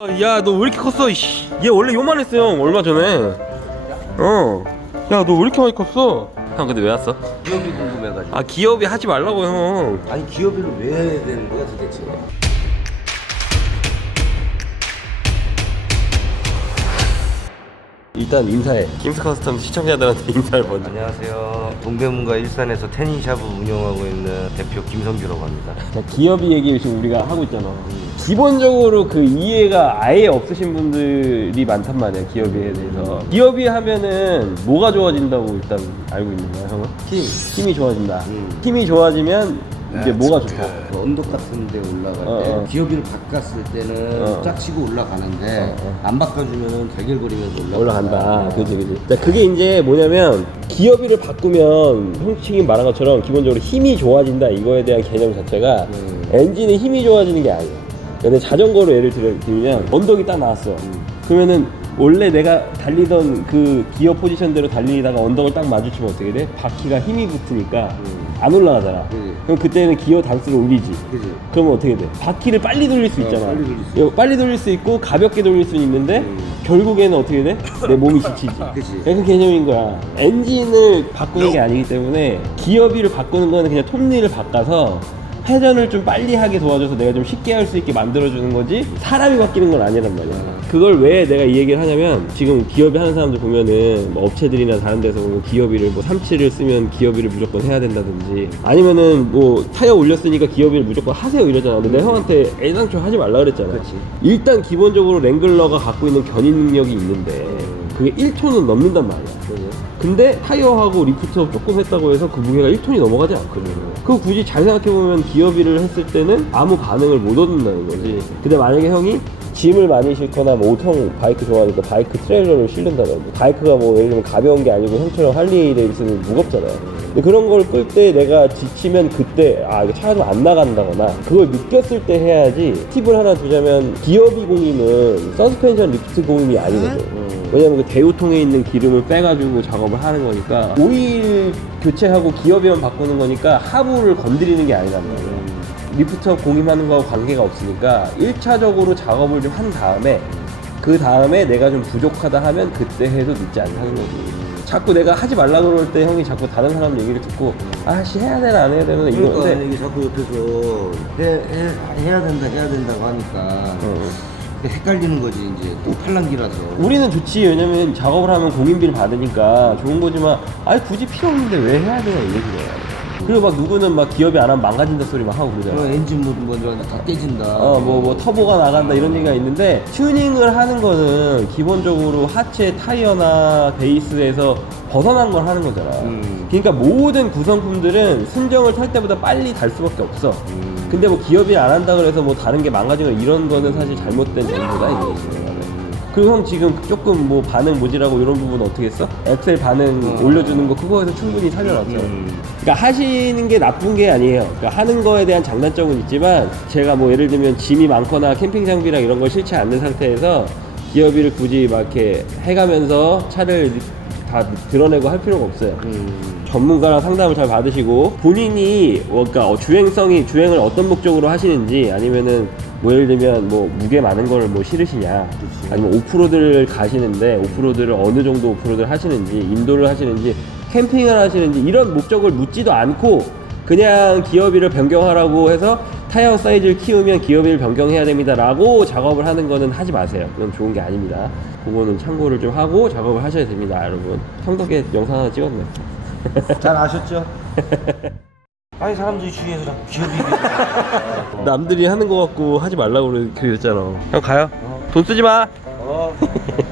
야 너 왜 이렇게 컸어 이씨. 얘 원래 요만했어 형 얼마 전에. 어야 너 왜 이렇게 많이 컸어? 형 근데 왜 왔어? 기업이 궁금해가지고. 아 기업이 하지 말라고 형. 아니 기업이를 왜 해야 되는 거야 도대체? 일단 인사해. 김스 커스텀 시청자들한테 인사를 먼저. 안녕하세요. 동대문과 일산에서 테니샵을 운영하고 있는 대표 김성규라고 합니다. 자, 기업이 얘기를 지금 우리가 하고 있잖아 기본적으로 그 이해가 아예 없으신 분들이 많단 말이야 기업에 대해서 기업이 하면은 뭐가 좋아진다고 일단 알고 있는 거야 형은? 힘 힘이 좋아진다 음. 힘이 좋아지면 이제 뭐가 좋다 그 언덕 같은 데 올라갈 어, 때 어. 기업이를 바꿨을 때는 어. 쫙 치고 올라가는데 어, 어. 안 바꿔주면은 결결거리면서 올라간다 올라간다. 그지 그지. 자 그게 이제 뭐냐면 기업이를 바꾸면 형식이 말한 것처럼 기본적으로 힘이 좋아진다 이거에 대한 개념 자체가 음. 엔진의 힘이 좋아지는 게 아니야. 근데 자전거로 예를 들어 들면 언덕이 딱 나왔어. 그러면은 원래 내가 달리던 그 기어 포지션대로 달리다가 언덕을 딱 마주치면 어떻게 돼? 바퀴가 힘이 붙으니까 음. 안 올라가잖아. 그지. 그럼 그때는 기어 단수를 올리지. 그지 그러면 어떻게 돼? 바퀴를 빨리 돌릴 수 어, 있잖아. 빨리 돌릴 수 빨리 돌릴 수 있고 가볍게 돌릴 수 있는데 음. 결국에는 어떻게 돼? 내 몸이 지치지. 그치. 그 개념인 거야. 엔진을 바꾸는 게 아니기 때문에 기어비를 바꾸는 거는 그냥 톱니를 바꿔서 회전을 좀 빨리 하게 도와줘서 내가 좀 쉽게 할 수 있게 만들어주는 거지 사람이 바뀌는 건 아니란 말이야. 그걸 왜 내가 이 얘기를 하냐면 지금 기업이 하는 사람들 보면은 뭐 업체들이나 다른 데서 보면 기어비를 뭐 삼치를 쓰면 기어비를 무조건 해야 된다든지 아니면은 뭐 타이어 올렸으니까 기어비를 무조건 하세요 이러잖아. 근데 내가 형한테 애당초 하지 말라 그랬잖아. 일단 기본적으로 랭글러가 갖고 있는 견인 능력이 있는데 그게 1톤은 넘는단 말이야. 그지 근데 타이어하고 리프트업 조금 했다고 해서 그 무게가 1톤이 넘어가지 않거든. 그거 굳이 잘 생각해보면 기어비를 했을 때는 아무 반응을 못 얻는다는 거지. 근데 만약에 형이 짐을 많이 싣거나 뭐 5톤 바이크 좋아하니까 바이크 트레일러를 실른다든지 바이크가 뭐 예를 들면 가벼운 게 아니고 형처럼 할리 레이스는 무겁잖아요. 근데 그런 걸 끌 때 내가 지치면 그때 아 이거 차가 좀 안 나간다거나 그걸 느꼈을 때 해야지 팁을 하나 두자면 기어비 공임은 서스펜션 리프트 공임이 아니거든. 왜냐면 그 대우통에 있는 기름을 빼가지고 작업을 하는 거니까 오일 교체하고 기어비만 바꾸는 거니까 하부를 건드리는 게 아니란 말이에요. 리프트업 공임하는 거하고 관계가 없으니까 1차적으로 작업을 좀 한 다음에 그 다음에 내가 좀 부족하다 하면 그때 해도 늦지 않다는 거지. 자꾸 내가 하지 말라 그럴 때 형이 자꾸 다른 사람 얘기를 듣고 아씨 해야 되나 안 해야 되나 그러니까 이건데 이게 자꾸 옆에서 해, 해, 해야 된다 해야 된다고 하니까 어. 헷갈리는 거지 이제 또 팔랑기라서. 우리는 좋지. 왜냐면 작업을 하면 공인비를 받으니까 좋은 거지만 아니 굳이 필요 없는데 왜 해야 되나 이 얘기야 그리고 막 누구는 막 기업이 안 하면 망가진다 소리 막 하고 그러잖아 그럼 엔진 뭐 먼저 다 깨진다 어, 뭐, 뭐, 터보가 나간다 이런 얘기가 있는데, 튜닝을 하는 거는 기본적으로 하체 타이어나 베이스에서 벗어난 걸 하는 거잖아. 음. 그러니까 모든 구성품들은 순정을 탈 때보다 빨리 달 수밖에 없어. 음. 근데 뭐 기업이 안 한다 그래서 뭐 다른 게 망가지거나 이런 거는 사실 잘못된 정보다, 이게. 그리고 형 지금 조금 뭐 반응 모질하고 이런 부분 어떻게 했어? 엑셀 반응 어. 올려주는 거 그거에서 충분히 살려놨죠. 음. 그러니까 하시는 게 나쁜 게 아니에요. 그러니까 하는 거에 대한 장단점은 있지만 제가 뭐 예를 들면 짐이 많거나 캠핑 장비랑 이런 걸 싫지 않는 상태에서 기어비를 굳이 막 이렇게 해가면서 차를 다 드러내고 할 필요가 없어요. 음. 전문가랑 상담을 잘 받으시고 본인이 뭐 그러니까 어, 주행성이 주행을 어떤 목적으로 하시는지 아니면은 뭐 예를 들면 뭐 무게 많은 걸 뭐 실으시냐 그치. 아니면 오프로드를 가시는데 오프로드를 어느 정도 오프로드를 하시는지 인도를 하시는지 캠핑을 하시는지 이런 목적을 묻지도 않고 그냥 기어비를 변경하라고 해서 타이어 사이즈를 키우면 기어비를 변경해야 됩니다 라고 작업을 하는 거는 하지 마세요. 그건 좋은 게 아닙니다. 그거는 참고를 좀 하고 작업을 하셔야 됩니다, 여러분. 성덕에 영상 하나 찍었네. 잘 아셨죠? 아니 사람들이 주위에서 자꾸 기업이 남들이 하는 거 같고 하지 말라고 그랬잖아. 형 가요. 돈 쓰지 마. 어.